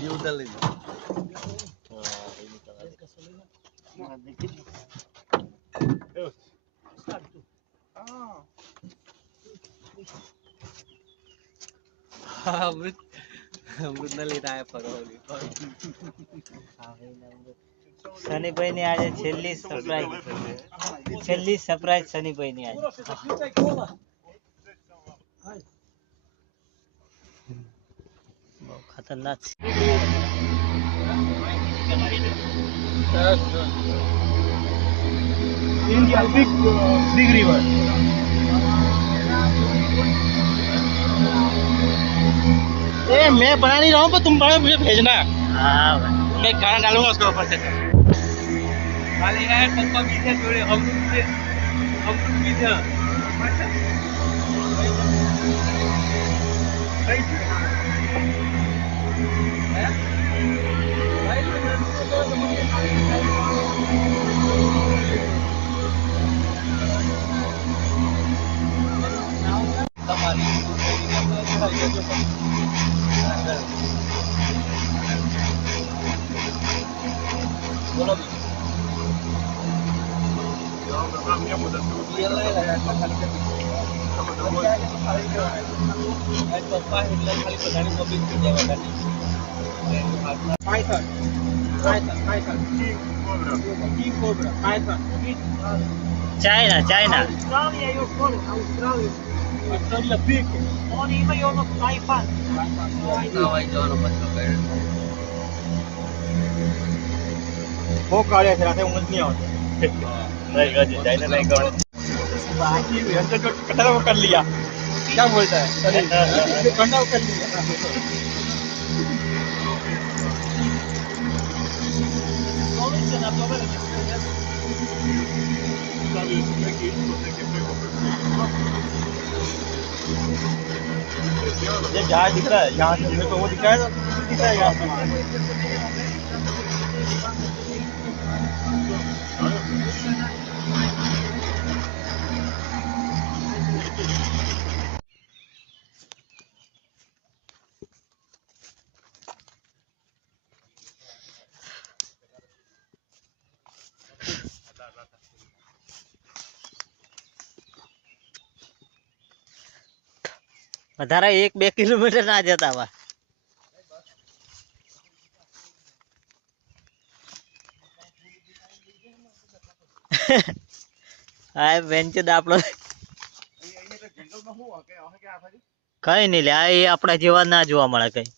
Video उतार ले अमृत अमृत न लेता है फरोली सनी भाई ने आज छेल्ली सरप्राइज सनी भाई ने आज बहुत खतरनाक India big river. मैं बना नहीं रहा हूँ पर तुम बना मुझे भेजना। हाँ मैं गाना डालूंगा उसके ऊपर से। खाली है पप्पा भी थे थोड़े अमृत भी थे बोलो भी चाइना चाइना वो काले से रहते उंगली नहीं आते। नहीं गाजी चाइना नहीं कर। अंदर जो कटरा वो कर लिया। क्या बोलता है? जो कंडा वो कर लिया। ये जहाज दिख रहा है यहाँ से मेरे को वो दिख रहा है दिख रहा है यहाँ વધારે 1-2 કિલોમીટર ના જતા વા આ વેંચે દાપડો કઈ નહીં લે એ આપણા જેવા ના જોવા મળે કઈ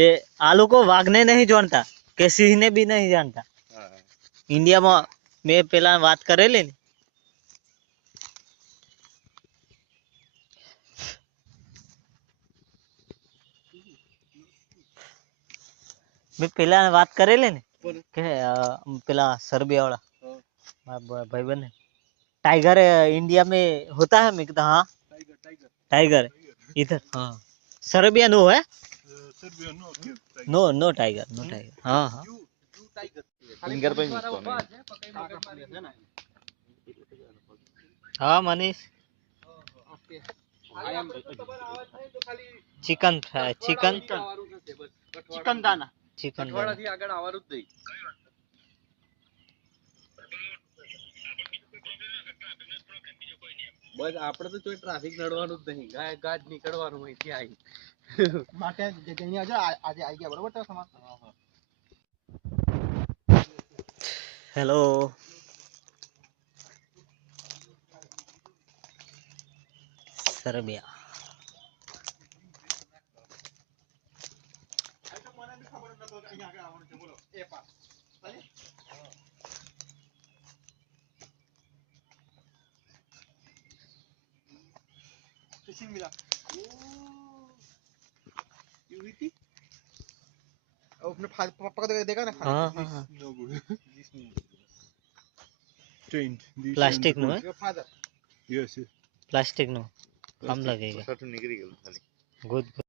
એ આ લોકો વાઘને નહીં જાણતા કે સિંહને બી નહીં જાણતા ઇન્ડિયામાં મેં પેલા વાત કરેલી ને मैं पहला बात करे ले ने के पहला सर्बिया वाला भाई बन टाइगर इंडिया में होता है मैं कहता हाँ टाइगर इधर हाँ सर्बिया नो है नो नो टाइगर हाँ हाँ फिंगर पे हाँ मनीष चिकन फ्राई चिकन दाना चिकन અઠવાડિયાથી આગળ આવવાનું જ નહીં બસ આપણે તો કોઈ ટ્રાફિક નડવાનું જ નહીં ગાય ગાજ નીકળવાનું અહીંથી આવી માટે જઈને આજે આવી ગયા બરોબર તો સમાજ हेलो सर्बिया फिशिंग मिला ये हुई थी अपने पापा को देखा ना हाँ हाँ हाँ प्लास्टिक नो है फादर प्लास्टिक नो कम लगेगा गुड